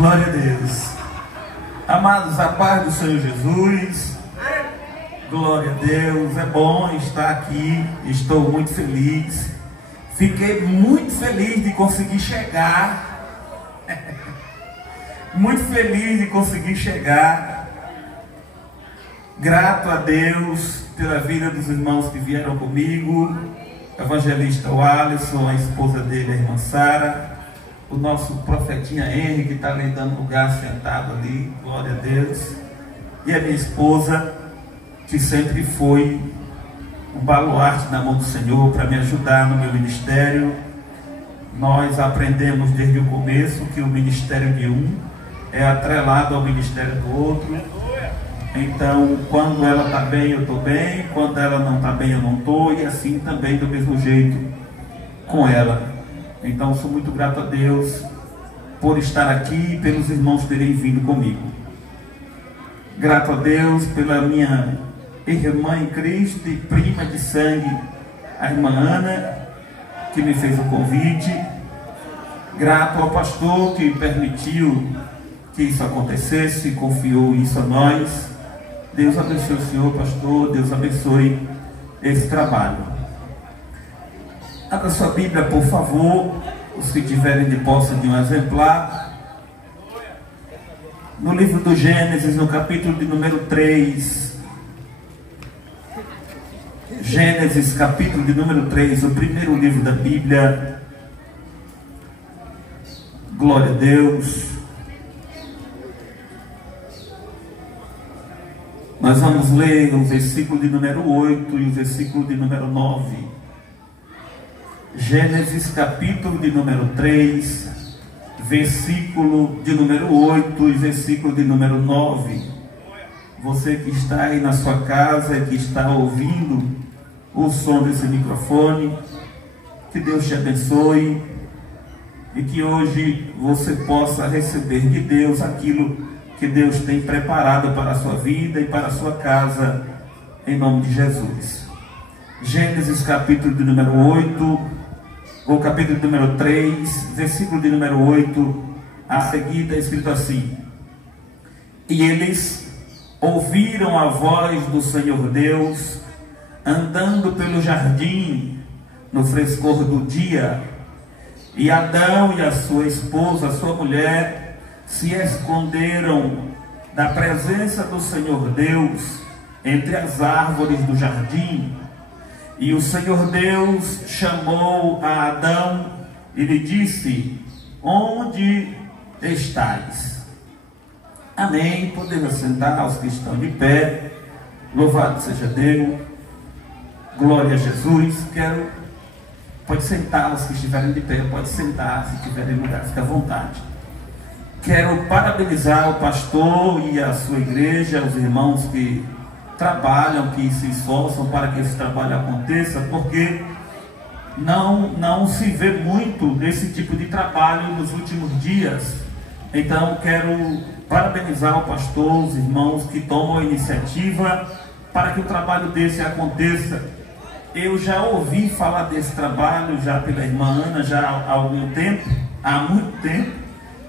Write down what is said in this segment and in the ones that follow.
Glória a Deus. Amados, a paz do Senhor Jesus. Glória a Deus. É bom estar aqui. Estou muito feliz. Fiquei muito feliz de conseguir chegar. Muito feliz de conseguir chegar. Grato a Deus pela vida dos irmãos que vieram comigo. O evangelista Alisson, a esposa dele, a irmã Sara. O nosso profetinha Henry, que está ali dando lugar sentado ali, glória a Deus. E a minha esposa, que sempre foi um baluarte na mão do Senhor para me ajudar no meu ministério. Nós aprendemos desde o começo que o ministério de um é atrelado ao ministério do outro. Então, quando ela está bem, eu estou bem. Quando ela não está bem, eu não estou. E assim também do mesmo jeito com ela. Então, sou muito grato a Deus por estar aqui e pelos irmãos terem vindo comigo. Grato a Deus pela minha irmã em Cristo e prima de sangue, a irmã Ana, que me fez o convite. Grato ao pastor que permitiu que isso acontecesse e confiou isso a nós. Deus abençoe o senhor, pastor. Deus abençoe esse trabalho. Abra sua Bíblia, por favor, os que tiverem de posse de um exemplar. No livro do Gênesis, no capítulo de número 3. Gênesis, capítulo de número 3, o primeiro livro da Bíblia. Glória a Deus. Nós vamos ler o versículo de número 8 e o versículo de número 9. Gênesis capítulo de número 3, versículo de número 8 e versículo de número 9. Você que está aí na sua casa, que está ouvindo o som desse microfone, que Deus te abençoe e que hoje você possa receber de Deus aquilo que Deus tem preparado para a sua vida e para a sua casa, em nome de Jesus. Gênesis capítulo de número 8, ou capítulo de número 3, versículo de número 8, a seguir é escrito assim: E eles ouviram a voz do Senhor Deus, andando pelo jardim, no frescor do dia, e Adão e a sua esposa, a sua mulher, se esconderam da presença do Senhor Deus, entre as árvores do jardim. E o Senhor Deus chamou a Adão e lhe disse: Onde estais? Amém. Podemos sentar aos que estão de pé. Louvado seja Deus. Glória a Jesus. Pode sentar os que estiverem de pé. Pode sentar se tiverem lugar. Fica à vontade. Quero parabenizar o pastor e a sua igreja, os irmãos que trabalham, que se esforçam para que esse trabalho aconteça, porque não se vê muito desse tipo de trabalho nos últimos dias. Então quero parabenizar o pastor, os irmãos que tomam a iniciativa para que o trabalho desse aconteça. Eu já ouvi falar desse trabalho já pela irmã Ana já há algum tempo, há muito tempo,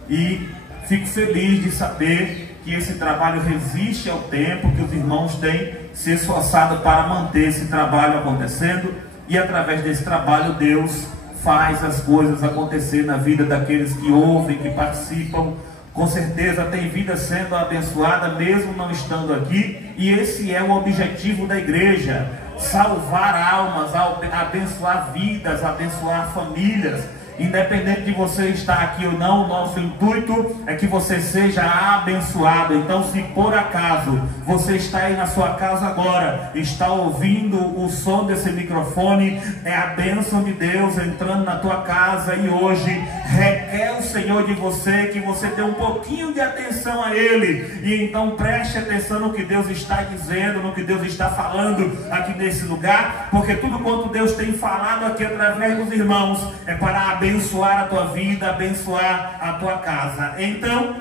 e fico feliz de saber que esse trabalho resiste ao tempo, que os irmãos têm se esforçado para manter esse trabalho acontecendo, e através desse trabalho Deus faz as coisas acontecer na vida daqueles que ouvem, que participam. Com certeza tem vida sendo abençoada mesmo não estando aqui, e esse é o objetivo da igreja: salvar almas, abençoar vidas, abençoar famílias. Independente de você estar aqui ou não, o nosso intuito é que você seja abençoado. Então, se por acaso você está aí na sua casa agora, está ouvindo o som desse microfone, é a bênção de Deus entrando na tua casa, e hoje requer o Senhor de você que você dê um pouquinho de atenção a Ele, e então preste atenção no que Deus está dizendo, no que Deus está falando aqui nesse lugar, porque tudo quanto Deus tem falado aqui através dos irmãos é para abençoar a tua vida, abençoar a tua casa. Então,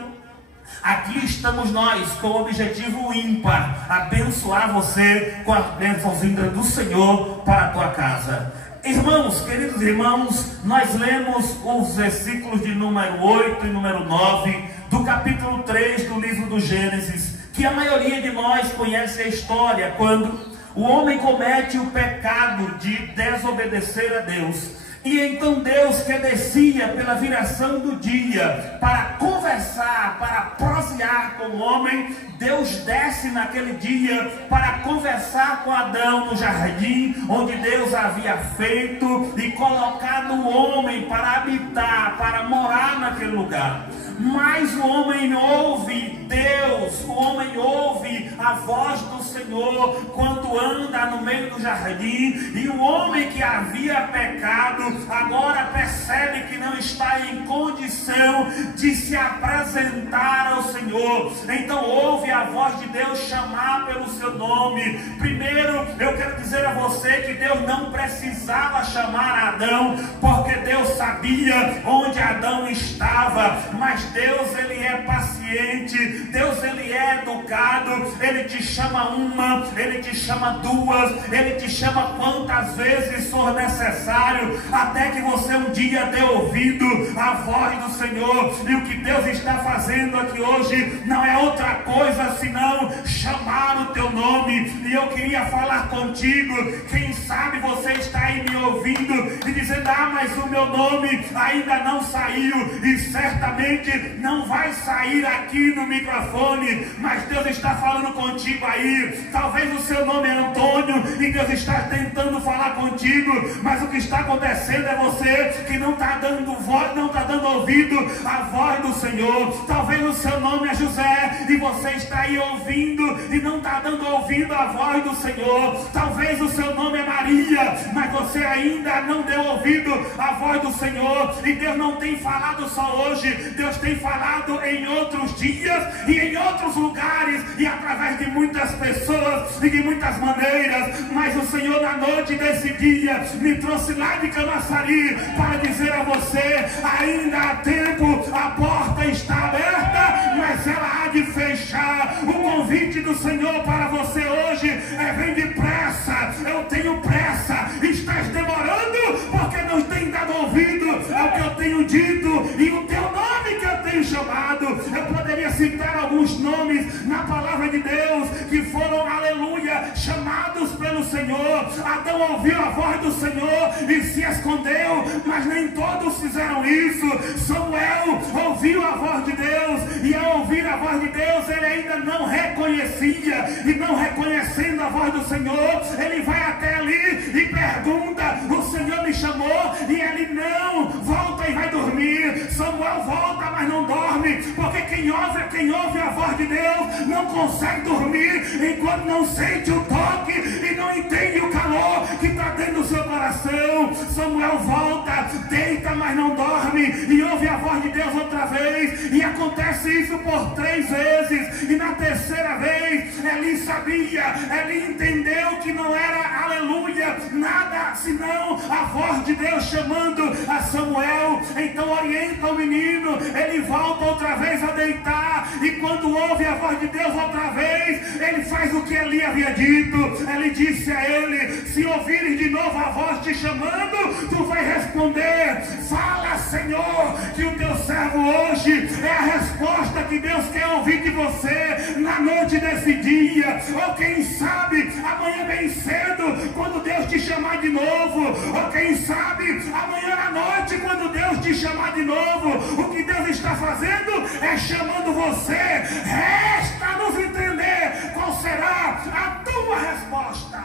aqui estamos nós com o objetivo ímpar: abençoar você com a bênçãozinha do Senhor para a tua casa. Irmãos, queridos irmãos, nós lemos os versículos de número 8 e número 9 do capítulo 3 do livro do Gênesis, que a maioria de nós conhece a história, quando o homem comete o pecado de desobedecer a Deus. E então Deus, que descia pela viração do dia para conversar, para prosear com o homem, Deus desce naquele dia para conversar com Adão no jardim, onde Deus havia feito e colocado o homem para habitar, para morar naquele lugar. Mas o homem ouve Deus, o homem ouve a voz do Senhor quando anda no meio do jardim, e o homem que havia pecado agora percebe que não está em condição de se apresentar ao Senhor. Então ouve a voz de Deus chamar pelo seu nome. Primeiro, eu quero dizer a você que Deus não precisava chamar Adão, porque Deus sabia onde Adão estava. Mas Deus, ele é paciente, Deus, ele é educado, ele te chama uma, ele te chama duas, ele te chama quantas vezes for necessário, até que você um dia dê ouvido à voz do Senhor. E o que Deus está fazendo aqui hoje não é outra coisa senão chamar o teu nome. E eu queria falar contigo, quem sabe você está aí me ouvindo e dizendo: ah, mas o meu nome ainda não saiu, e certamente não vai sair aqui no microfone, mas Deus está falando contigo aí. Talvez o seu nome é Antônio e Deus está tentando falar contigo, mas o que está acontecendo é você que não está dando voz, não está dando ouvido à voz do Senhor. Talvez o seu nome é José e você está aí ouvindo e não está dando ouvido à voz do Senhor. Talvez o seu nome é Maria, mas você ainda não deu ouvido à voz do Senhor. E Deus não tem falado só hoje, Deus tem falado em outros dias e em outros lugares e através de muitas pessoas e de muitas maneiras. Mas o Senhor, na noite desse dia, me trouxe lá de Camaçari para dizer a você: ainda há tempo, a porta está aberta, mas ela há de fechar. O convite do Senhor para você hoje é: vem depressa, eu tenho pressa. Estás demorando porque não tem dado ouvido ao que eu tenho dito e o teu nome que eu tenho chamado. Eu poderia citar alguns nomes na palavra de Deus que foram, aleluia, chamados pelo Senhor. Adão ouviu a voz do Senhor e se escondeu, mas nem todos fizeram isso. Samuel ouviu a voz de Deus e ao ouvir a voz de Deus ele ainda não reconhecia, e não reconhecendo a voz do Senhor, ele vai até ali e pergunta: o Senhor me chamou? E ele não, volta e vai dormir. Samuel volta, mas não dorme, porque quem ouve a voz de Deus não consegue dormir enquanto não sente o toque e não entende o calor que está dentro do seu coração. Samuel volta, deita, mas não dorme, e ouve a voz de Deus outra vez, e acontece isso por 3 vezes, e na terceira vez Eli sabia, Eli entendeu que não era, aleluia, nada senão a voz de Deus chamando a Samuel. Então orienta o menino, ele volta outra vez a deitar, e quando ouve a voz de Deus outra vez, ele faz o que Eli havia dito. Ele disse a ele: se ouvires de novo a voz te chamando, tu vai responder: fala, Senhor, que o teu servo hoje. É a resposta que Deus quer ouvir de você na noite desse dia, ou quem sabe amanhã bem cedo, quando Deus te chamar de novo, ou quem sabe amanhã à noite, quando Deus te chamar de novo. O que Deus está fazendo é chamando você. Resta nos entender qual será a tua resposta.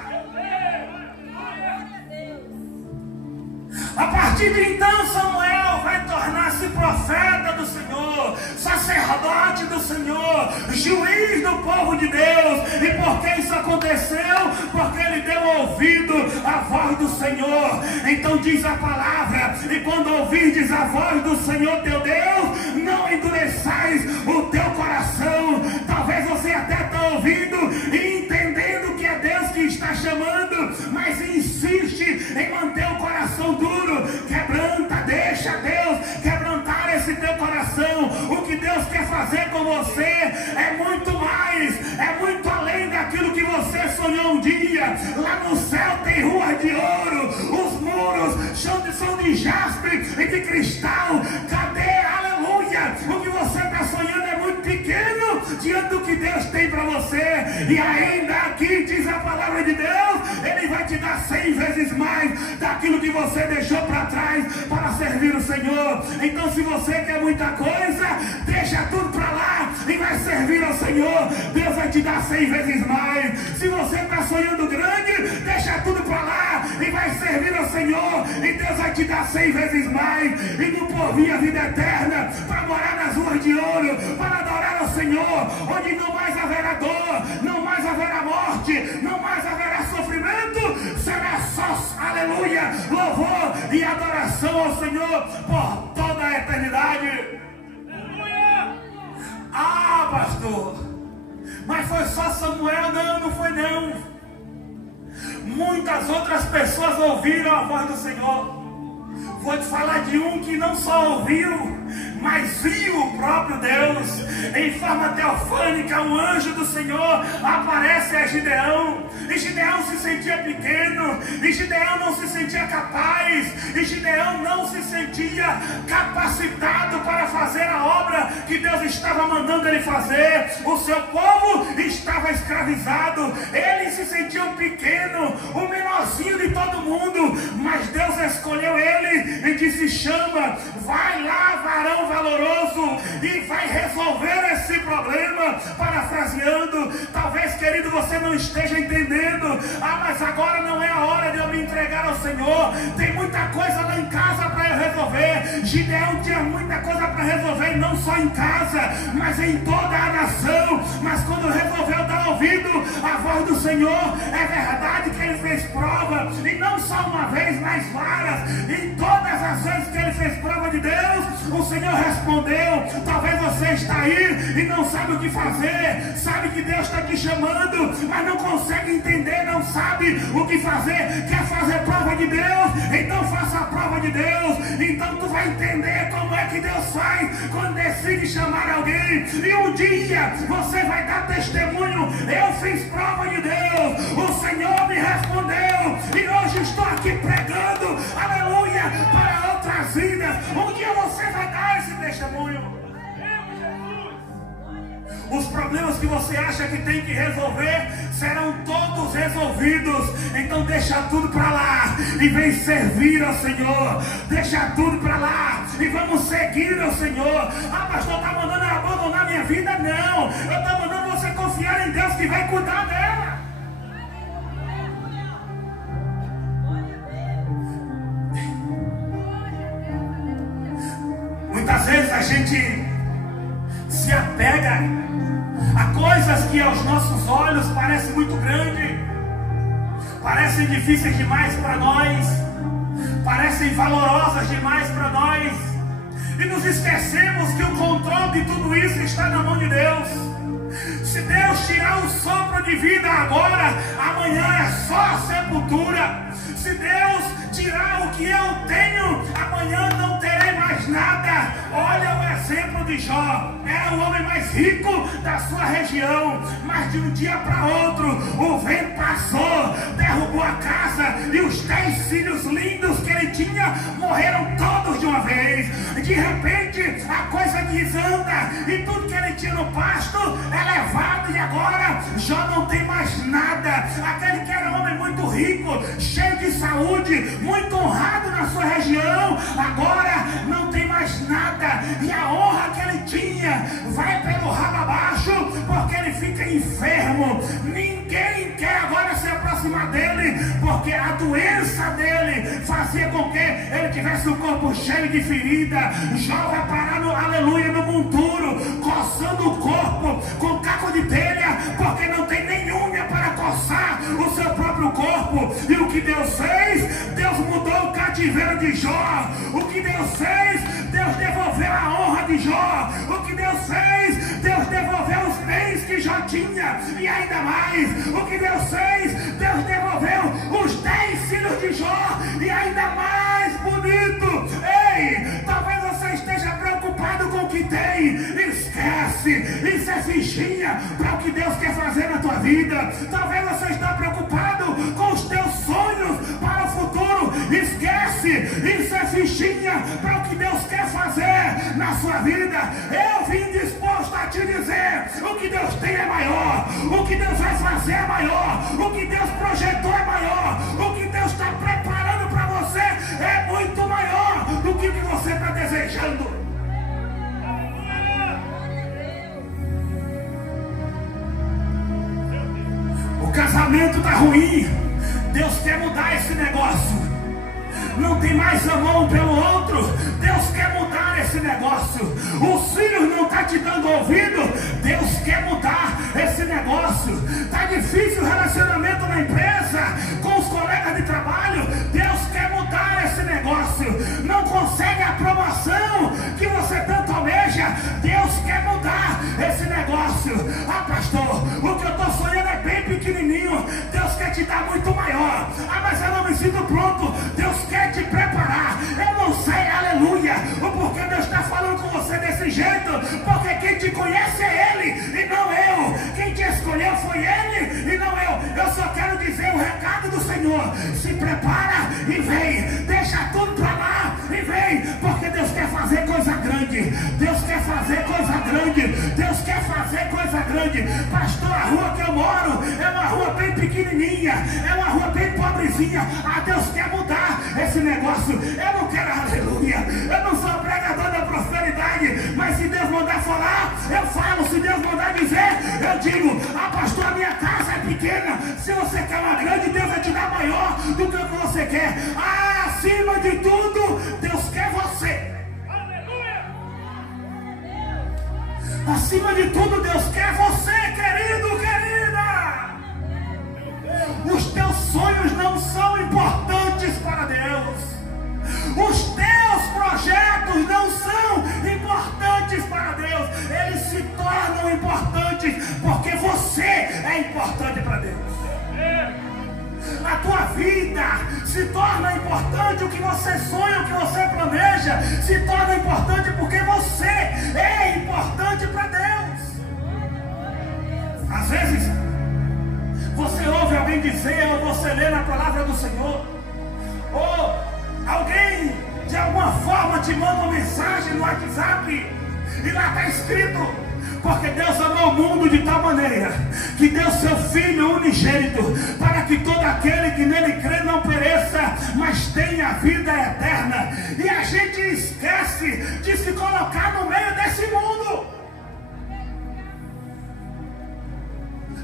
A partir de então, Samuel vai tornar-se profeta do Senhor, sacerdote do Senhor, juiz do povo de Deus. E por que isso aconteceu? Porque ele deu ouvido à voz do Senhor. Então diz a palavra: e quando ouvirdes a voz do Senhor teu Deus, não endureçais o teu coração. Talvez você até está ouvindo e entendendo que é Deus que está chamando, mas insiste em manter o coração duro. Quebranta, deixa Deus quebrantar esse teu coração. O que Deus quer fazer com você é muito mais, é muito além daquilo que você sonhou um dia. Lá no céu tem ruas de ouro, os muros de jaspe e de cristal. Cadê? Aleluia! O que você está sonhando é muito pequeno diante do que Deus tem para você. E ainda aqui diz a palavra de Deus, Ele vai te dar 100 vezes mais daquilo que você deixou para trás para servir o Senhor. Então, se você quer muita coisa, deixa tudo para lá e vai servir ao Senhor. Deus vai te dar 100 vezes mais. Se você está sonhando grande, deixa tudo para lá e vai servir ao Senhor, e Deus vai te dar 100 vezes mais. E no porvir a vida eterna, para morar nas ruas de ouro, para adorar ao Senhor, onde não mais haverá dor, não mais haverá morte, não mais haverá sofrimento. Será só, aleluia, louvor e adoração ao Senhor por toda a eternidade. Ah, pastor, mas foi só Samuel? Não, não foi não. Muitas outras pessoas ouviram a voz do Senhor. Vou te falar de um que não só ouviu, mas viu o próprio Deus. Em forma teofânica, um anjo do Senhor aparece a Gideão. E Gideão se sentia pequeno, e Gideão não se sentia capaz, e Gideão não se sentia capacitado para fazer a obra que Deus estava mandando ele fazer. O seu povo estava escravizado, ele se sentia um pequeno, o menorzinho de todo mundo, mas Deus escolheu ele e disse: chama, vai lá, varão valoroso, e vai resolver esse problema. Parafraseando, talvez, querido, você não esteja entendendo. Mas agora não é a hora de eu me entregar ao Senhor, tem muita coisa lá em casa para eu resolver. Gideão tinha muita coisa para resolver, não só em casa, mas em toda a nação. Mas quando resolveu dar ouvido à voz do Senhor, é verdade que ele fez prova, e não só uma vez, mas várias. Em todas as vezes que ele fez prova de Deus, o Senhor respondeu. Talvez você está aí e não sabe o que fazer, sabe que Deus está te chamando, mas não consegue entender, não sabe o que fazer. Quer fazer prova de Deus? Então faça a prova de Deus. Então tu vai entender como é que Deus faz quando decide chamar alguém. E um dia você vai dar testemunho: eu fiz prova de Deus, o Senhor me respondeu, e hoje estou aqui pregando, aleluia, para outras vidas. Um dia você vai dar esse testemunho. Os problemas que você acha que tem que resolver serão todos resolvidos. Então deixa tudo para lá e vem servir ao Senhor. Deixa tudo para lá e vamos seguir ao Senhor. Ah, pastor, está mandando eu abandonar minha vida? Não, eu estou mandando você confiar em Deus que vai cuidar dela. Muitas vezes a gente se apega a coisas que aos nossos olhos parecem muito grandes, parecem difíceis demais para nós, parecem valorosas demais para nós, e nos esquecemos que o controle de tudo isso está na mão de Deus. Se Deus tirar o sopro de vida agora, amanhã é só sepultura. Se Deus tirar o que eu tenho, amanhã não terei mais nada. Olha o exemplo de Jó. Era o homem mais rico da sua região, mas de um dia para outro o vento passou, derrubou a casa, e os 10 filhos lindos que ele tinha morreram todos de uma vez. De repente a coisa desanda, e tudo que ele tinha no pasto é levado, e agora Jó não tem mais nada. Aquele que era um homem muito rico, cheio de saúde, muito honrado na sua região, agora não tem mais nada, e a honra que ele tinha vai pelo rabo abaixo, porque ele fica enfermo. Ninguém quer agora se aproximar dele, porque a doença dele fazia com que ele tivesse o corpo cheio de ferida. Jó vai parar no aleluia, no monturo, coçando o corpo com caco de telha, porque não tem nem unha para coçar o seu próprio corpo. E o que Deus fez? Deus mudou o cativeiro de Jó. O que Deus fez? Deus devolveu a honra de Jó. O que Deus fez? Deus devolveu os bens que Jó tinha, e ainda mais. O que Deus fez? Deus devolveu os 10 filhos de Jó, e ainda mais bonito. Ei, talvez você esteja preocupado com o que tem. Esquece, isso é fichinha para o que Deus quer fazer na tua vida. Talvez você esteja preocupado com os teus sonhos para o futuro. Esquece, isso é fazer fichinha para o que Deus quer fazer na sua vida. Eu vim disposto a te dizer: o que Deus tem é maior, o que Deus vai fazer é maior, o que Deus projetou é maior, o que Deus está preparando para você é muito maior do que o que você está desejando. O casamento está ruim, Deus quer mudar esse negócio. Não tem mais amor um pelo outro, Deus quer mudar esse negócio. Os filhos não estão te dando ouvido, Deus quer mudar esse negócio. Está difícil o relacionamento na empresa, com os colegas de trabalho, Deus quer mudar esse negócio. Não consegue a aprovação que você tanto almeja, Deus quer mudar esse negócio. Ah, pastor, o que eu estou sonhando é bem pequenininho, Deus quer te dar muito maior. Ah, mas eu não me sinto pronto, Deus quer te preparar. Eu não sei, aleluia, o porquê Deus está falando com você desse jeito, porque quem te conhece é Ele e não eu. Quem te escolheu foi Ele e não eu. Eu só quero dizer o recado do Senhor: se prepara e vem, deixa tudo para lá e vem, porque Deus quer fazer coisa grande. Deus quer fazer coisa grande. Deus quer fazer coisa grande. Pastor, a rua que eu moro é uma rua bem pequenininha, é uma rua bem pobrezinha. Ah, Deus quer mudar esse negócio. Eu não quero, aleluia, eu não sou pregador da prosperidade, mas se Deus mandar falar, eu falo. Se Deus mandar dizer, eu digo. Ah, pastor, a minha casa é pequena. Se você quer uma grande, Deus vai te dar maior do que o que você quer. Ah, acima de tudo, Deus quer você. Acima de tudo, Deus quer você, querido, querida. Os teus sonhos não são importantes para Deus. Os teus projetos não são importantes para Deus. Eles se tornam importantes porque você é importante para Deus. A tua vida se torna importante, o que você sonha, o que você planeja se torna importante porque você é importante para Deus. Às vezes você ouve alguém dizer, ou você lê na palavra do Senhor, ou alguém de alguma forma te manda uma mensagem no WhatsApp e lá está escrito: porque Deus amou o mundo de tal maneira que deu seu Filho unigênito, para que todo aquele que nele crê não pereça, mas tenha vida eterna. E a gente esquece de se colocar no meio desse mundo.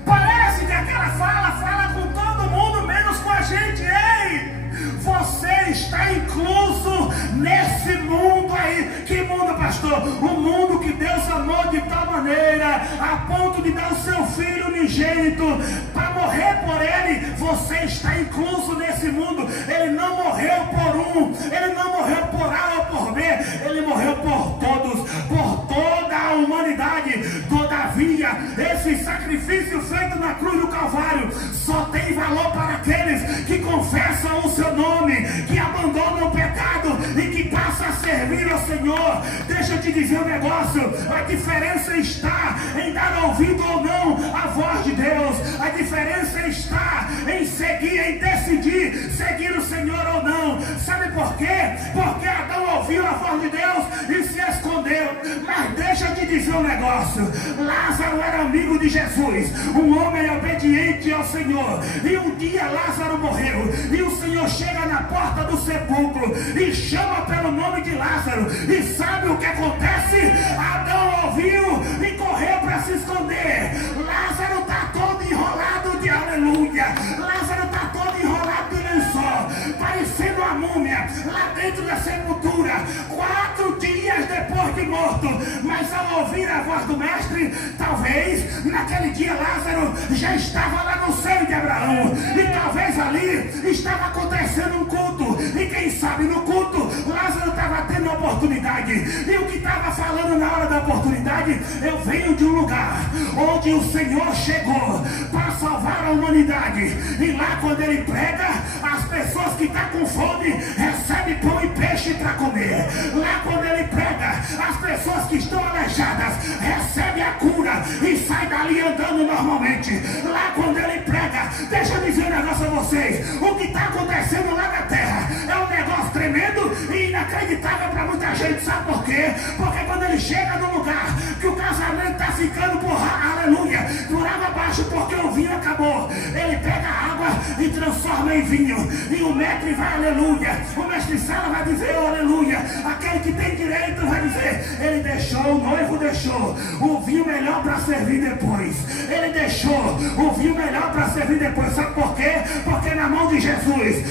Parece que aquela fala com todo mundo, menos com a gente. Ei! Você está incluso nesse mundo aí. Que mundo, pastor? O mundo que Deus amou de tal maneira a ponto de dar o seu Filho unigênito para morrer por ele. Você está incluso nesse mundo. Ele não morreu por um, ele não morreu por A ou por B, ele morreu por todos, por toda a humanidade. Todavia, esse sacrifício feito na cruz do Calvário só tem valor para aqueles que confessam o seu nome, que abandonam o pecado e que passam a servir ao Senhor. Deixa eu te dizer um negócio: a diferença está em dar ouvido ou não à voz de Deus. A diferença está em seguir, em decidir seguir o Senhor ou não. Sabe por quê? Porque Adão ouviu a voz de Deus e se escondeu. Mas deixa eu te dizer um negócio: Lázaro era amigo de Jesus, um homem obediente ao Senhor, e um dia Lázaro morreu, e o Senhor chega na porta do sepulcro e chama pelo nome de Lázaro. E sabe o que acontece? Adão ouviu e correu para se esconder. Lázaro está todo enrolado de aleluia. Lázaro está todo enrolado de lençol, parecendo uma múmia lá dentro da sepultura, 4 dias depois de morto. Mas ao ouvir a voz do mestre, talvez naquele dia Lázaro já estava lá no seio de Abraão, e talvez ali estava acontecendo um culto, e quem sabe no culto Lázaro estava tendo uma oportunidade. E o que estava falando na hora da oportunidade? Eu venho de um lugar onde o Senhor chegou para salvar a humanidade, e lá quando ele prega, as pessoas que estão com fome recebem pão e peixe para comer. Lá quando ele prega, as pessoas que estão aleijadas recebem a cura e saem dali andando normalmente. Lá quando ele prega, deixa eu dizer um negócio a vocês: o que está acontecendo lá na terra é um negócio tremendo, e inacreditável para muita gente. Sabe por quê? Porque quando ele chega no lugar que o casamento está ficando por aleluia, por água abaixo, porque o vinho acabou, ele pega a água e transforma em vinho. E o mestre vai, aleluia. O mestre Sala vai dizer, oh, aleluia. Aquele que tem direito vai dizer, ele deixou, o noivo deixou o vinho melhor para servir depois. Ele deixou o vinho melhor para servir depois. Sabe por quê? Porque na mão de Jesus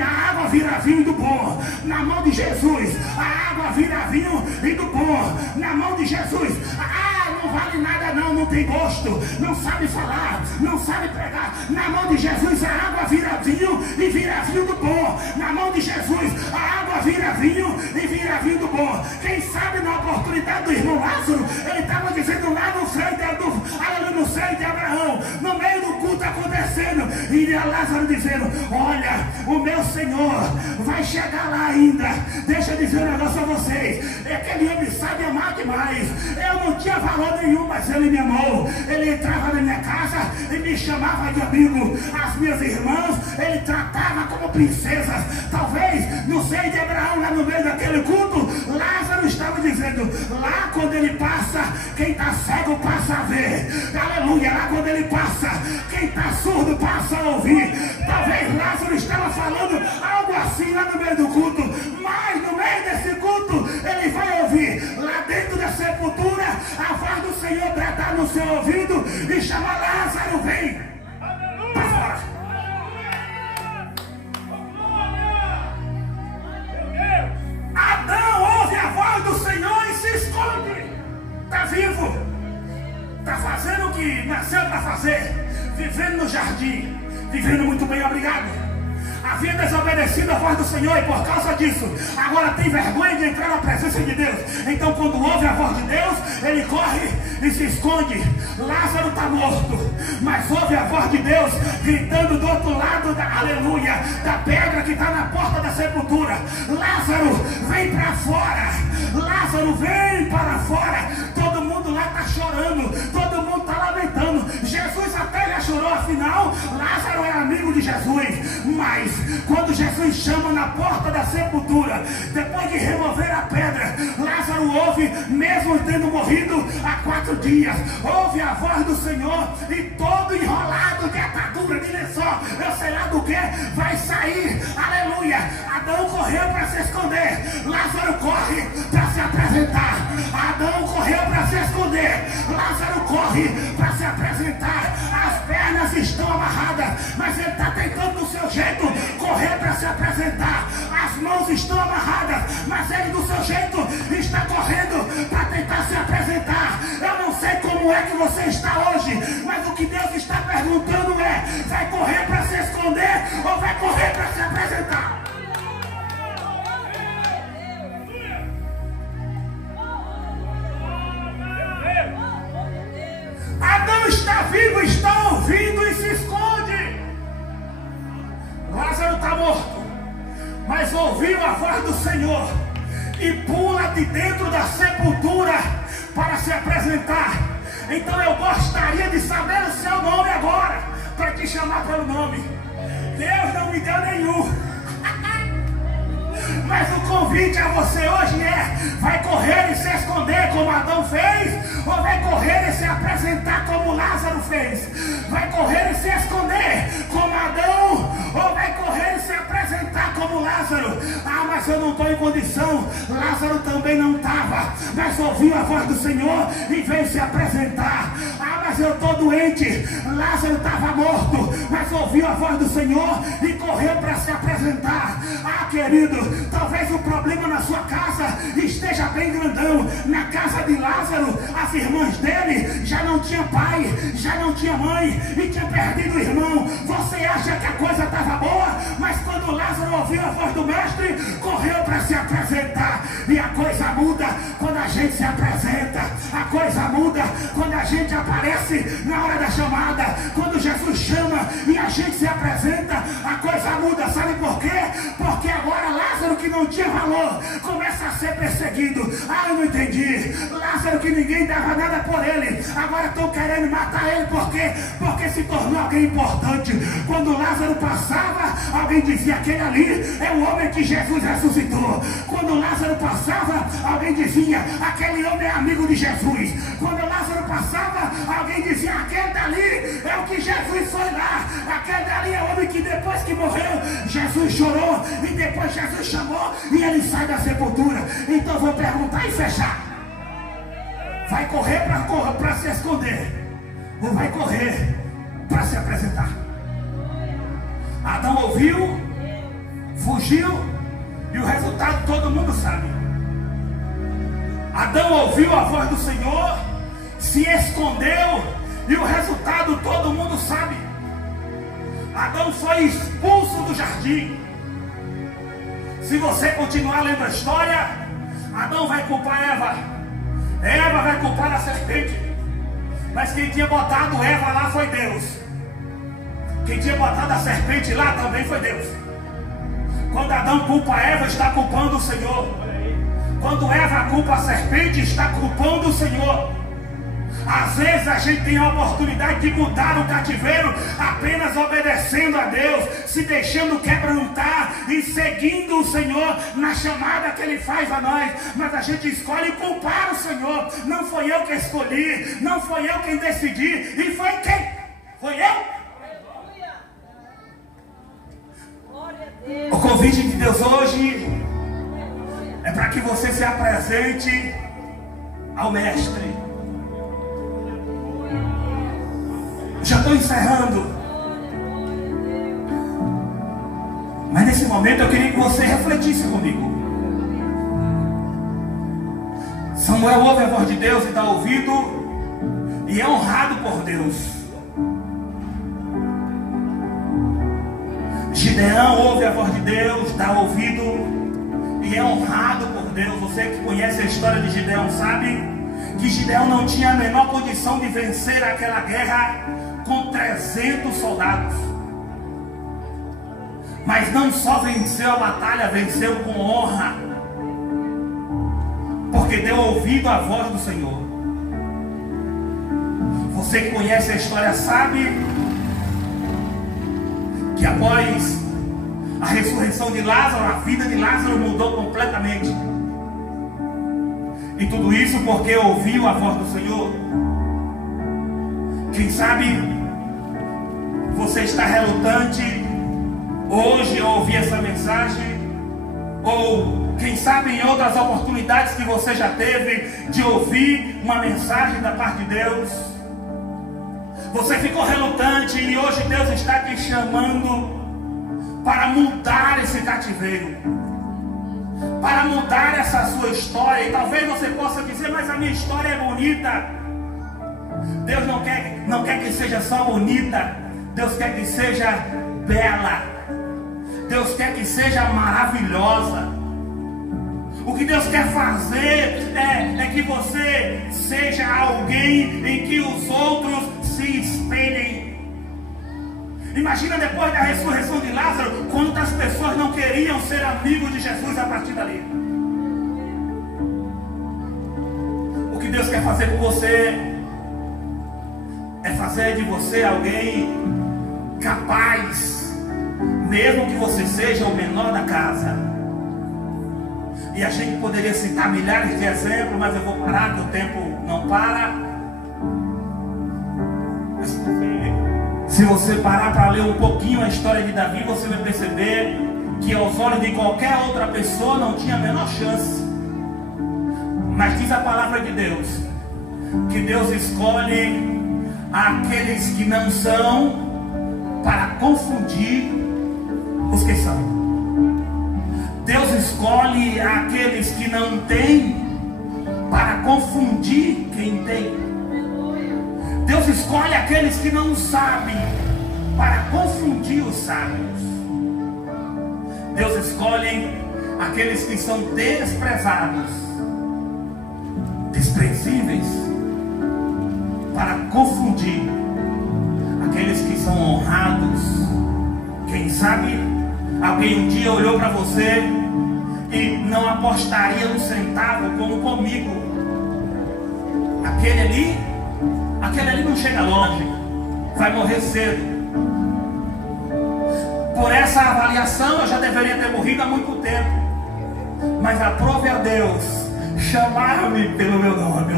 a água vira vinho do bom. Na mão de Jesus a água vira vinho e do bom. Na mão de Jesus não vale nada não tem gosto, não sabe falar, não sabe pregar. Na mão de Jesus a água vira vinho e vira vinho do bom. Na mão de Jesus a água vira vinho e vira vinho do bom. Quem sabe na oportunidade do irmão Lázaro, ele estava dizendo lá no seio de Abraão, no meio do culto acontecendo, e Lázaro dizendo, olha, o meu Senhor vai chegar lá ainda. Deixa eu dizer um negócio a vocês, aquele homem sabe amar demais. Eu não tinha valor nenhum, mas ele me amou. Ele entrava na minha casa e me chamava de amigo. As minhas irmãs ele tratava como princesas. Talvez no seio de Abraão, lá no meio daquele culto, Lázaro estava dizendo, lá quando ele passa, quem está cego passa a ver. Aleluia, lá quando ele passa, quem está surdo passa a ouvir. Talvez Lázaro estava falando algo assim lá no meio do culto, mas no meio desse culto ele vai ouvir lá dentro da sepultura a voz do Senhor bradar no seu ouvido e chamar, Lázaro, vem para fora. Adão ouve a voz do Senhor e se esconde. Está vivo, está fazendo o que nasceu para fazer, vivendo no jardim, vivendo muito bem, obrigado. Havia desobedecido a voz do Senhor e por causa disso agora tem vergonha de entrar na presença de Deus. Então quando ouve a voz de Deus, ele corre e se esconde. Lázaro está morto, mas ouve a voz de Deus gritando do outro lado aleluia, da pedra que está na porta da sepultura, Lázaro, vem para fora. Lázaro, vem para fora. Todo mundo lá está chorando, todo mundo está lamentando. Jesus até já chorou, afinal Lázaro é amigo de Jesus. Mas quando Jesus chama na porta da sepultura, depois de remover a pedra, Lázaro ouve, mesmo tendo morrido há 4 dias, ouve a voz do Senhor e todo enrolado de atadura, de lençol, eu sei lá do que, vai sair. Aleluia. Adão correu para se esconder, Lázaro corre para se apresentar. Adão correu para se esconder, Lázaro corre para se apresentar. As pernas estão amarradas, mas ele está tentando do seu jeito correr para se apresentar. As mãos estão amarradas, mas ele do seu jeito está correndo para tentar se apresentar. Eu não sei como é que você está hoje, mas o que Deus está perguntando é, vai correr para se esconder ou vai correr para se apresentar? Adão está vivo, está ouvindo e se esconde. Lázaro está morto, mas ouviu a voz do Senhor e pula de dentro da sepultura para se apresentar. Então eu gostaria de saber o seu nome agora, para te chamar pelo nome. Deus não me deu nenhum. Mas o convite a você hoje é, vai correr e se esconder como Adão fez, ou vai correr e se apresentar como Lázaro fez? Vai correr e se esconder como Adão, ou vai correr e se apresentar como Lázaro? Ah, mas eu não estou em condição. Lázaro também não estava, mas ouviu a voz do Senhor e veio se apresentar. Ah, mas eu estou doente. Lázaro estava morto, mas ouviu a voz do Senhor e correu para se apresentar. Ah, querido, talvez o problema na sua casa esteja bem grandão. Na casa de Lázaro, as irmãs dele já não tinham pai, já não tinha mãe e tinha perdido o irmão. Você acha que a coisa estava boa, mas quando Lázaro ouviu a voz do mestre, correu para se apresentar. E a coisa muda quando a a gente se apresenta, a coisa muda. Quando a gente aparece na hora da chamada, quando Jesus chama e a gente se apresenta, a coisa muda. Sabe por quê? Porque agora Lázaro, que não tinha valor, começa a ser perseguido. Ah, eu não entendi. Lázaro, que ninguém dava nada por ele, agora estão querendo matar ele. Por quê? Porque se tornou alguém importante. Quando Lázaro passava, alguém dizia: aquele ali é o homem que Jesus ressuscitou. Quando Lázaro passava, alguém dizia: aquele homem é amigo de Jesus. Quando Lázaro passava, alguém dizia: aquele dali é o que Jesus foi lá. Aquele dali é o homem que depois que morreu, Jesus chorou e depois Jesus chamou e ele sai da sepultura. Então vou perguntar e fechar: vai correr para se esconder, ou vai correr para se apresentar? Adão ouviu, fugiu, e o resultado todo mundo sabe. Adão ouviu a voz do Senhor, se escondeu, e o resultado todo mundo sabe. Adão foi expulso do jardim. Se você continuar lendo a história, Adão vai culpar Eva, Eva vai culpar a serpente, mas quem tinha botado Eva lá foi Deus. Quem tinha botado a serpente lá também foi Deus. Quando Adão culpa Eva, está culpando o Senhor. Quando Eva culpa a serpente, está culpando o Senhor. Às vezes a gente tem a oportunidade de mudar o cativeiro apenas obedecendo a Deus, se deixando quebrantar e seguindo o Senhor na chamada que Ele faz a nós. Mas a gente escolhe culpar o Senhor. Não foi eu que escolhi, não foi eu quem decidi. E foi quem? Foi eu? O convite de Deus hoje é para que você se apresente ao Mestre. Já estou encerrando, mas nesse momento eu queria que você refletisse comigo. Samuel ouve a voz de Deus e dá ouvido, e é honrado por Deus. Gideão ouve a voz de Deus, dá ouvido, e é honrado por Deus. Você que conhece a história de Gideão sabe que Gideão não tinha a menor condição de vencer aquela guerra com 300 soldados. Mas não só venceu a batalha, venceu com honra, porque deu ouvido à voz do Senhor. Você que conhece a história sabe que após a ressurreição de Lázaro, a vida de Lázaro mudou completamente. E tudo isso porque ouviu a voz do Senhor. Quem sabe você está relutante hoje a ouvir essa mensagem, ou quem sabe em outras oportunidades que você já teve de ouvir uma mensagem da parte de Deus, você ficou relutante e hoje Deus está te chamando para mudar esse cativeiro, para mudar essa sua história. E talvez você possa dizer: mas a minha história é bonita. Deus não quer que seja só bonita, Deus quer que seja bela, Deus quer que seja maravilhosa. O que Deus quer fazer é que você seja alguém em que os outros se espelhem. Imagina depois da ressurreição de Lázaro, quantas pessoas não queriam ser amigos de Jesus a partir dali. O que Deus quer fazer com você é fazer de você alguém capaz, mesmo que você seja o menor da casa. E a gente poderia citar milhares de exemplos, mas eu vou parar, que o tempo não para. Se você parar para ler um pouquinho a história de Davi, você vai perceber que aos olhos de qualquer outra pessoa não tinha a menor chance. Mas diz a palavra de Deus que Deus escolhe aqueles que não são para confundir os que são. Deus escolhe aqueles que não têm para confundir quem tem. Deus escolhe aqueles que não sabem para confundir os sábios. Deus escolhe aqueles que são desprezados acessíveis para confundir aqueles que são honrados. Quem sabe alguém um dia olhou para você e não apostaria um centavo como comigo. Aquele ali não chega longe, vai morrer cedo. Por essa avaliação eu já deveria ter morrido há muito tempo. Mas aprove a Deus chamar-me pelo meu nome.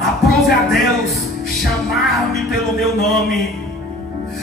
Aprove a Deus chamar-me pelo meu nome.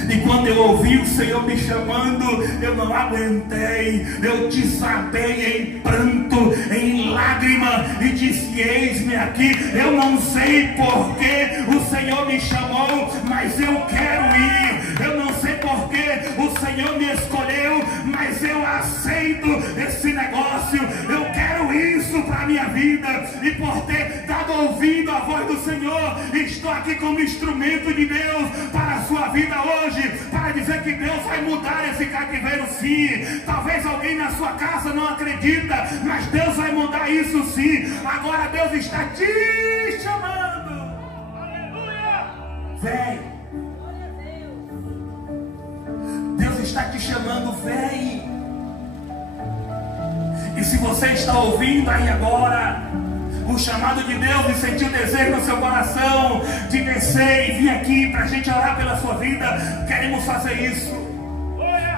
E quando eu ouvi o Senhor me chamando, eu não aguentei. Eu desabei em pranto, em lágrima, e disse: eis-me aqui. Eu não sei por que o Senhor me chamou, mas eu quero ir. Eu não sei por que o Senhor me escolheu, mas eu aceito esse negócio. Eu quero isso para a minha vida. E por ter dado ouvido à voz do Senhor, estou aqui como instrumento de Deus para a sua vida hoje, para dizer que Deus vai mudar esse cativeiro sim. Talvez alguém na sua casa não acredita, mas Deus vai mudar isso sim. Agora Deus está te chamando. Aleluia! Vem. Deus está te chamando, vem. E se você está ouvindo aí agora o chamado de Deus e sentiu o desejo no seu coração de descer e vir aqui para a gente orar pela sua vida, queremos fazer isso.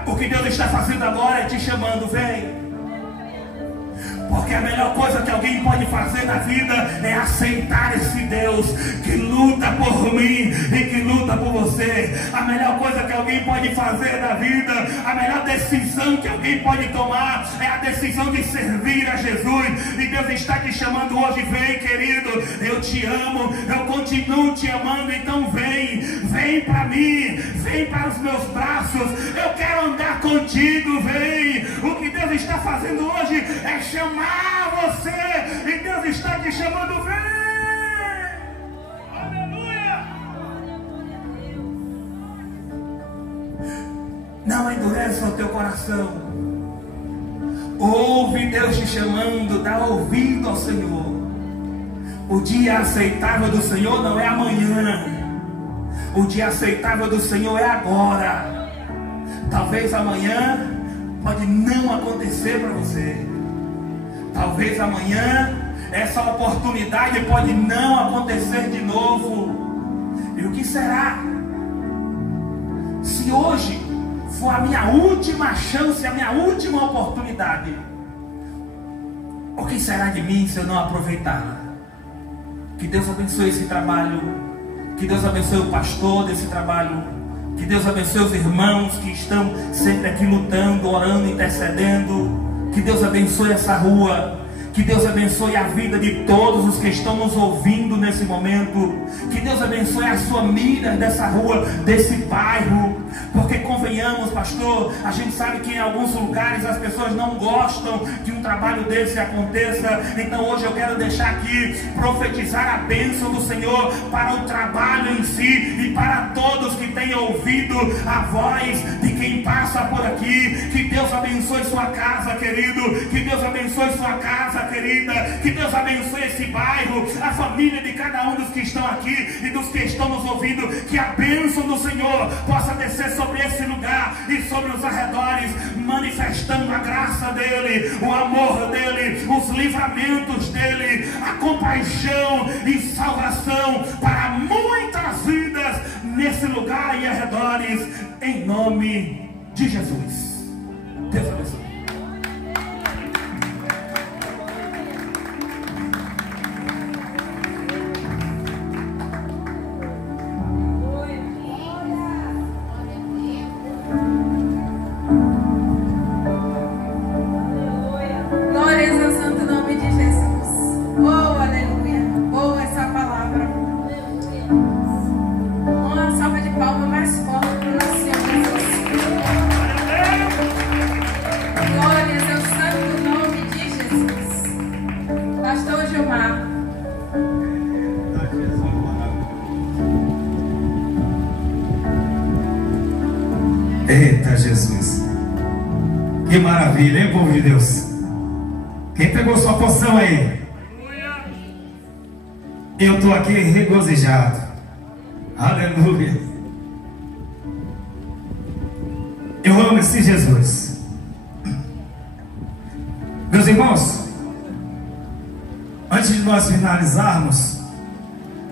O que Deus está fazendo agora é te chamando, vem. Porque a melhor coisa que alguém pode fazer na vida é aceitar esse Deus que luta por mim e que luta por você. A melhor coisa que alguém pode fazer na vida, a melhor decisão que alguém pode tomar é a decisão de servir a Jesus. E Deus está te chamando hoje, vem querido, eu te amo, eu continuo te amando, então vem para mim, vem para os meus braços, eu quero andar contigo, vem. O que Deus está fazendo hoje é chamar você, e Deus está te chamando, vem. Aleluia. Não endureça o teu coração. Ouve Deus te chamando, dá ouvido ao Senhor. O dia aceitável do Senhor não é amanhã. O dia aceitável do Senhor é agora. Talvez amanhã pode não acontecer para você. Talvez amanhã essa oportunidade pode não acontecer de novo. E o que será se hoje for a minha última chance, a minha última oportunidade? O que será de mim se eu não aproveitá-la? Que Deus abençoe esse trabalho. Que Deus abençoe o pastor desse trabalho. Que Deus abençoe os irmãos que estão sempre aqui lutando, orando, intercedendo. Que Deus abençoe essa rua. Que Deus abençoe a vida de todos os que estão nos ouvindo nesse momento. Que Deus abençoe as famílias dessa rua, desse bairro. Porque convenhamos, pastor, a gente sabe que em alguns lugares as pessoas não gostam que um trabalho desse aconteça. Então hoje eu quero deixar aqui, profetizar a bênção do Senhor para o trabalho em si e para todos que têm ouvido a voz de quem passa por aqui. Que Deus abençoe sua casa, querido. Que Deus abençoe sua casa, querida. Que Deus abençoe esse bairro, a família de cada um dos que estão aqui e dos que estão nos ouvindo. Que a bênção do Senhor possa descer sobre esse lugar e sobre os arredores, manifestando a graça dele, o amor dele, os livramentos dele, a compaixão e salvação para muitas vidas nesse lugar e arredores, em nome de Jesus. Deus abençoe. Eita Jesus, Que maravilha, hein, povo de Deus? Quem pegou sua porção aí? Eu estou aqui regozijado. Aleluia. Eu amo esse Jesus. Meus irmãos, antes de nós finalizarmos,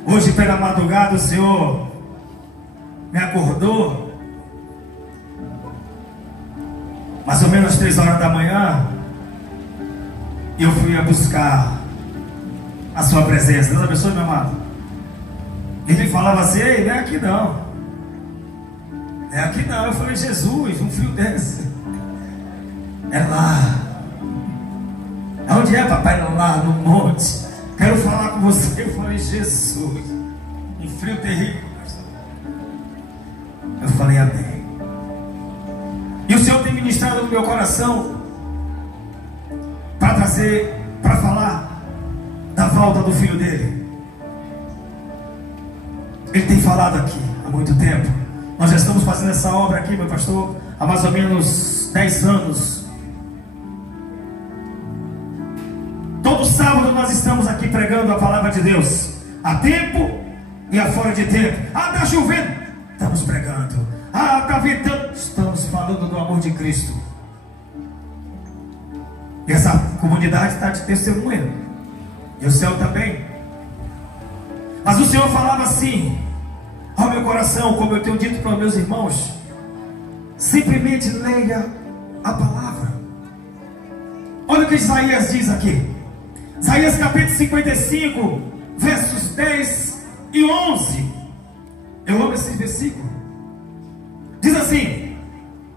hoje pela madrugada o Senhor me acordou, mais ou menos 3 horas da manhã, e eu fui a buscar a sua presença. Deus abençoe, meu amado. Ele falava assim: ei, não é aqui não, é aqui não. Eu falei: Jesus, um frio desse, é lá. Onde é, papai? Lá no monte. Quero falar com você. Eu falei: Jesus, um frio terrível. Eu falei: amém. E o Senhor tem ministrado no meu coração para trazer, para falar da volta do filho dele. Ele tem falado aqui há muito tempo. Nós já estamos fazendo essa obra aqui, meu pastor, há mais ou menos 10 anos. Todo sábado nós estamos aqui pregando a palavra de Deus, a tempo e a fora de tempo. Ah, está chovendo, estamos pregando. Ah, está ventando, estamos falando do amor de Cristo. E essa comunidade está de testemunha, e o céu também. Mas o Senhor falava assim ao meu coração, como eu tenho dito para os meus irmãos: simplesmente leia a palavra. Olha o que Isaías diz aqui. Isaías capítulo 55, versos 10 e 11. Eu amo esse versículo. Diz assim: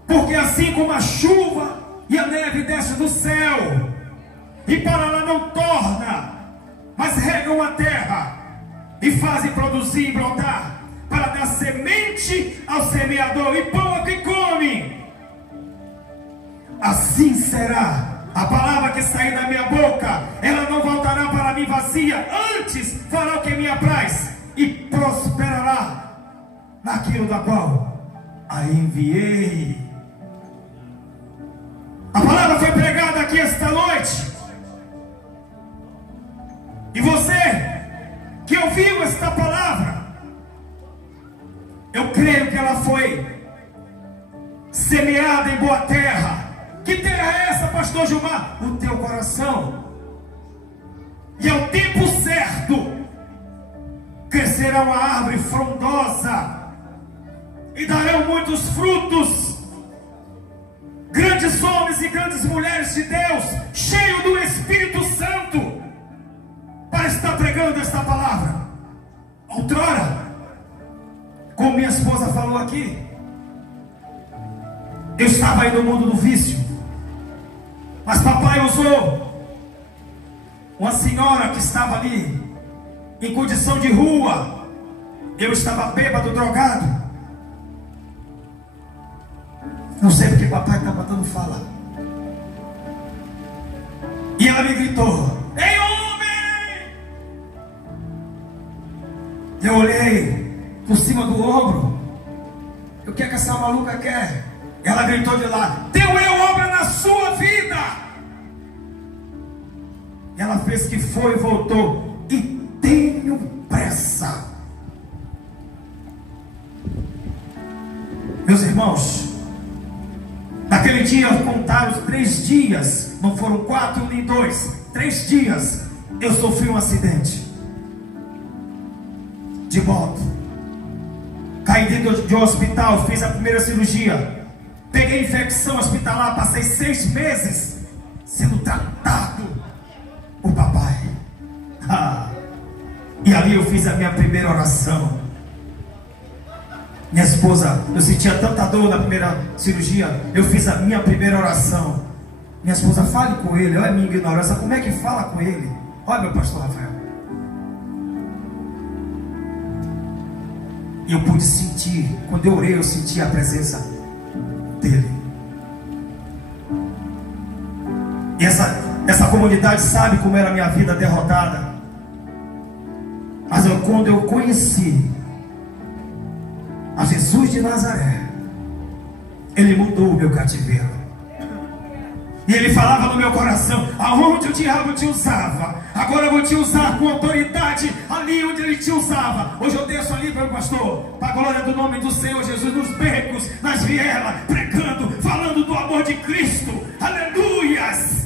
porque assim como a chuva e a neve descem do céu, e para lá não torna, mas regam a terra, e fazem produzir e brotar, para dar semente ao semeador e pão ao que come, assim será a palavra que sair da minha boca. Ela não voltará para mim vazia, antes fará o que me apraz, e prosperará naquilo da qual a enviei. A palavra foi pregada aqui esta noite, e você que ouviu esta palavra, eu creio que ela foi semeada em boa terra. Que terra é essa, pastor Gilmar? O teu coração. E ao tempo certo crescerá uma árvore frondosa e darão muitos frutos. Grandes homens e grandes mulheres de Deus, cheios do Espírito Santo, para estar pregando esta palavra. Outrora, como minha esposa falou aqui, eu estava aí no mundo do vício, mas papai usou uma senhora que estava ali em condição de rua. Eu estava bêbado, drogado. Não sei porque papai estava dando fala. E ela me gritou: ei, homem! Eu olhei por cima do ombro. O que é que essa maluca quer? Ela gritou de lá: teu eu obra na sua vida. E ela fez que foi e voltou: e tenho pressa. Meus irmãos, naquele dia contaram os 3 dias, não foram 4 nem 2, 3 dias eu sofri um acidente de moto. Caí dentro de um hospital, fiz a primeira cirurgia, peguei infecção hospitalar, passei 6 meses sendo tratado por papai. E ali eu fiz a minha primeira oração. Minha esposa, eu sentia tanta dor na primeira cirurgia, eu fiz a minha primeira oração. Minha esposa: fale com ele. Olha a minha ignorância, como é que fala com ele? Olha, meu pastor Rafael. E eu pude sentir, quando eu orei, eu senti a presença dele. E essa comunidade sabe como era a minha vida derrotada. Mas quando eu conheci a Jesus de Nazaré, ele mudou o meu cativeiro. E ele falava no meu coração: aonde o diabo te usava, agora eu vou te usar com autoridade ali onde ele te usava. Hoje eu desço ali, meu pastor, para a glória do nome do Senhor Jesus, nos becos, nas vielas, pregando, falando do amor de Cristo. Aleluias!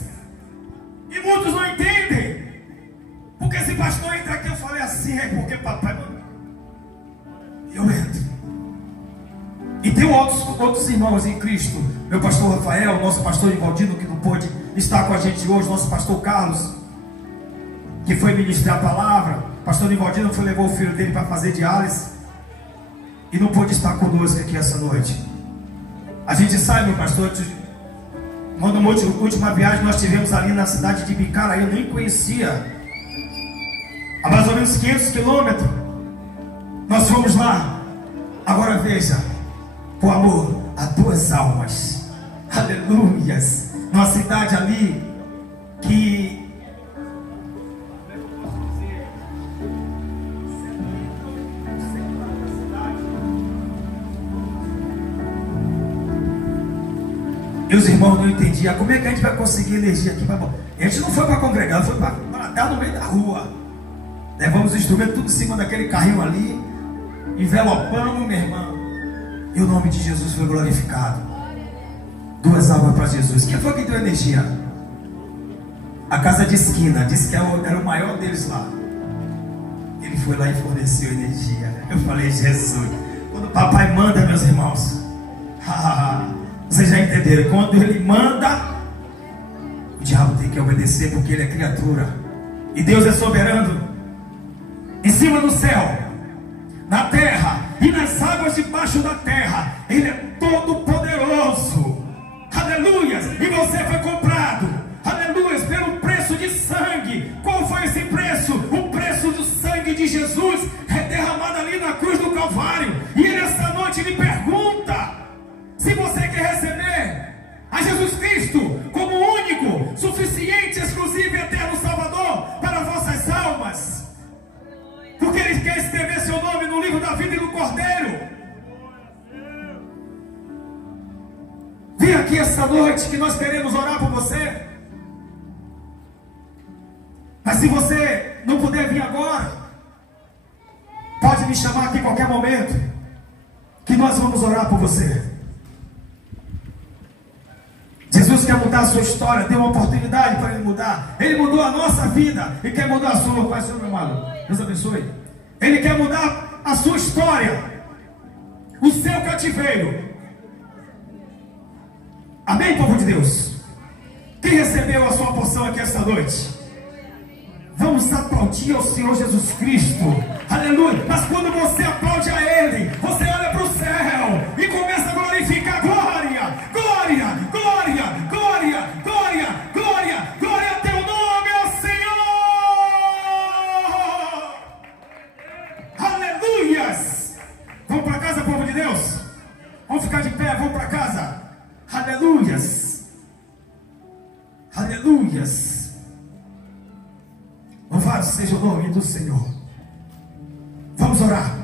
E muitos não entendem, porque esse pastor entra aqui, eu falei assim, é porque papai mandou. Eu entro. E tem outros irmãos em Cristo, meu pastor Rafael, nosso pastor Ivaldino, que não pôde estar com a gente hoje, nosso pastor Carlos, que foi ministrar a palavra. O pastor Ivaldino levou o filho dele para fazer diálise e não pôde estar conosco aqui essa noite. A gente sai, meu pastor, quando na última viagem nós tivemos ali na cidade de Bicaraí, eu nem conhecia, há mais ou menos 500 quilômetros, nós fomos lá. Agora veja, por amor a 2 almas, aleluias, numa cidade ali que e os irmãos não entendiam como é que a gente vai conseguir energia aqui. A gente não foi para congregar, foi para dar no meio da rua. Levamos os instrumentos tudo em cima daquele carrinho ali, envelopamos, meu irmão, e o nome de Jesus foi glorificado. 2 almas para Jesus. Quem foi que deu energia? A casa de esquina, disse que era o maior deles lá. Ele foi lá e forneceu energia. Eu falei: Jesus, quando o papai manda, meus irmãos, vocês já entenderam, quando ele manda, o diabo tem que obedecer, porque ele é criatura e Deus é soberano. Em cima do céu, na terra e nas águas debaixo da terra, ele é todo poderoso. Aleluias! E você foi comprado, aleluias, pelo preço de sangue. Qual foi esse preço? O preço do sangue de Jesus é derramado ali na cruz do Calvário. E ele essa noite lhe pergunta se você quer receber a Jesus Cristo como único, suficiente, exclusivo e eterno Salvador para vossas almas, porque ele quer escrever seu nome no livro da vida e do Cordeiro. Vem aqui essa noite que nós queremos orar por você. Mas se você não puder vir agora, pode me chamar aqui em qualquer momento, que nós vamos orar por você. Jesus quer mudar a sua história, deu uma oportunidade para ele mudar. Ele mudou a nossa vida e quer mudar a sua. Pai, Senhor, meu amado, Deus abençoe. Ele quer mudar a sua história, o seu cativeiro. Amém, povo de Deus? Quem recebeu a sua porção aqui esta noite? Vamos aplaudir ao Senhor Jesus Cristo. Aleluia. Mas quando você aplaude a Ele, você olha para o céu e começa a glorificar. Glória, glória, glória, glória, glória, glória, glória a teu nome, ó Senhor. Aleluias. Vamos para casa, povo de Deus. Vamos ficar de pé, vamos para casa. Aleluias. Aleluias. Louvado seja o nome do Senhor. Vamos orar.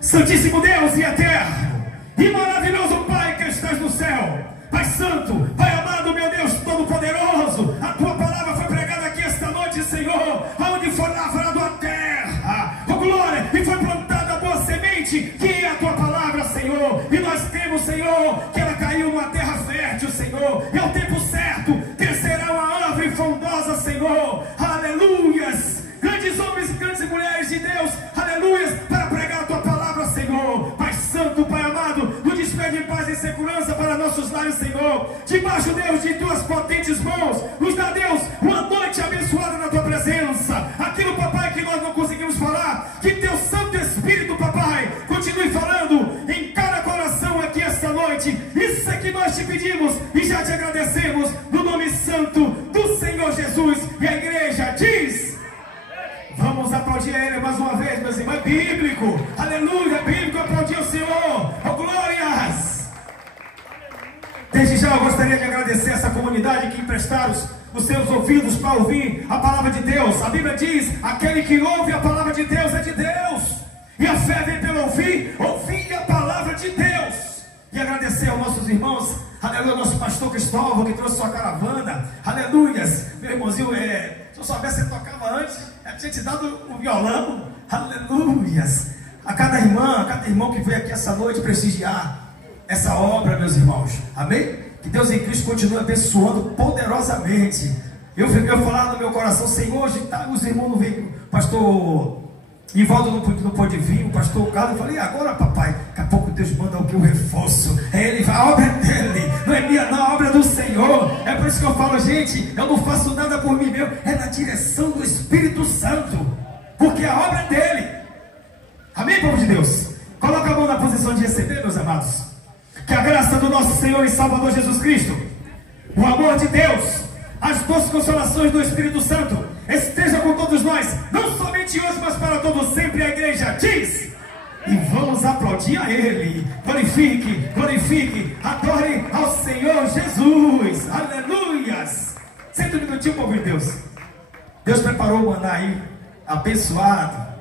Santíssimo Deus e eterno e maravilhoso Pai que estás no céu, Pai Santo, Pai amado, meu Deus Todo-Poderoso, a tua palavra foi pregada aqui esta noite, Senhor, aonde foi lavrado a terra, oh glória, e foi plantada a boa semente, que é a tua palavra, Senhor, e nós cremos, Senhor, que ela caiu numa terra fértil, Senhor, e ao tempo certo crescerá uma árvore frondosa, Senhor. Aleluias, grandes homens e grandes mulheres de Deus, aleluias, para pregar a tua palavra, Senhor. Pai Santo, Pai amado, nos despede em paz e segurança para nossos lares, Senhor, debaixo, Deus, de tuas potentes mãos. Nos dá, Deus, uma noite abençoada na tua presença. Aquilo, papai, que nós não conseguimos falar, que teu Santo Espírito, papai, continue falando em cada coração aqui esta noite. Isso é que nós te pedimos e já te agradecemos, no nome santo do Senhor Jesus. E a igreja diz: vamos aplaudir a Ele mais uma vez, meus irmãos. É bíblico, aleluia, é bíblico aplaudir o Senhor. Oh glórias. Desde já eu gostaria de agradecer essa comunidade que emprestaram os seus ouvidos para ouvir a palavra de Deus. A Bíblia diz: aquele que ouve a palavra de Deus é de Deus, e a fé vem pelo ouvir a palavra de Deus. E agradecer aos nossos irmãos, aleluia, ao nosso pastor Cristóvão, que trouxe sua caravana, aleluias. Meu irmãozinho, se eu soubesse que tocava antes, eu tinha te dado o violão, aleluias. A cada irmã, a cada irmão que veio aqui essa noite prestigiar essa obra, meus irmãos, amém? Que Deus em Cristo continue abençoando poderosamente. Eu falar no meu coração, Senhor, hoje tá, os irmãos não vêm, pastor Ivaldo não pôde vir, o pastor Carlos, eu falei, agora papai, daqui a pouco Deus manda o que? O reforço. A obra é dele, não é minha não, a obra é do Senhor. É por isso que eu falo, gente, eu não faço nada por mim mesmo, é na direção do Espírito Santo, porque a obra é dele. Amém, povo de Deus? Coloca a mão na posição de receber, meus amados. Que a graça do nosso Senhor e Salvador Jesus Cristo, o amor de Deus, as doces consolações do Espírito Santo esteja com todos nós, não somente hoje, mas para todos sempre. A igreja diz, e vamos aplaudir a Ele. Glorifique, glorifique, adore ao Senhor Jesus, aleluias. Senta um minutinho, povo de Deus. Deus preparou o maná aí, abençoado.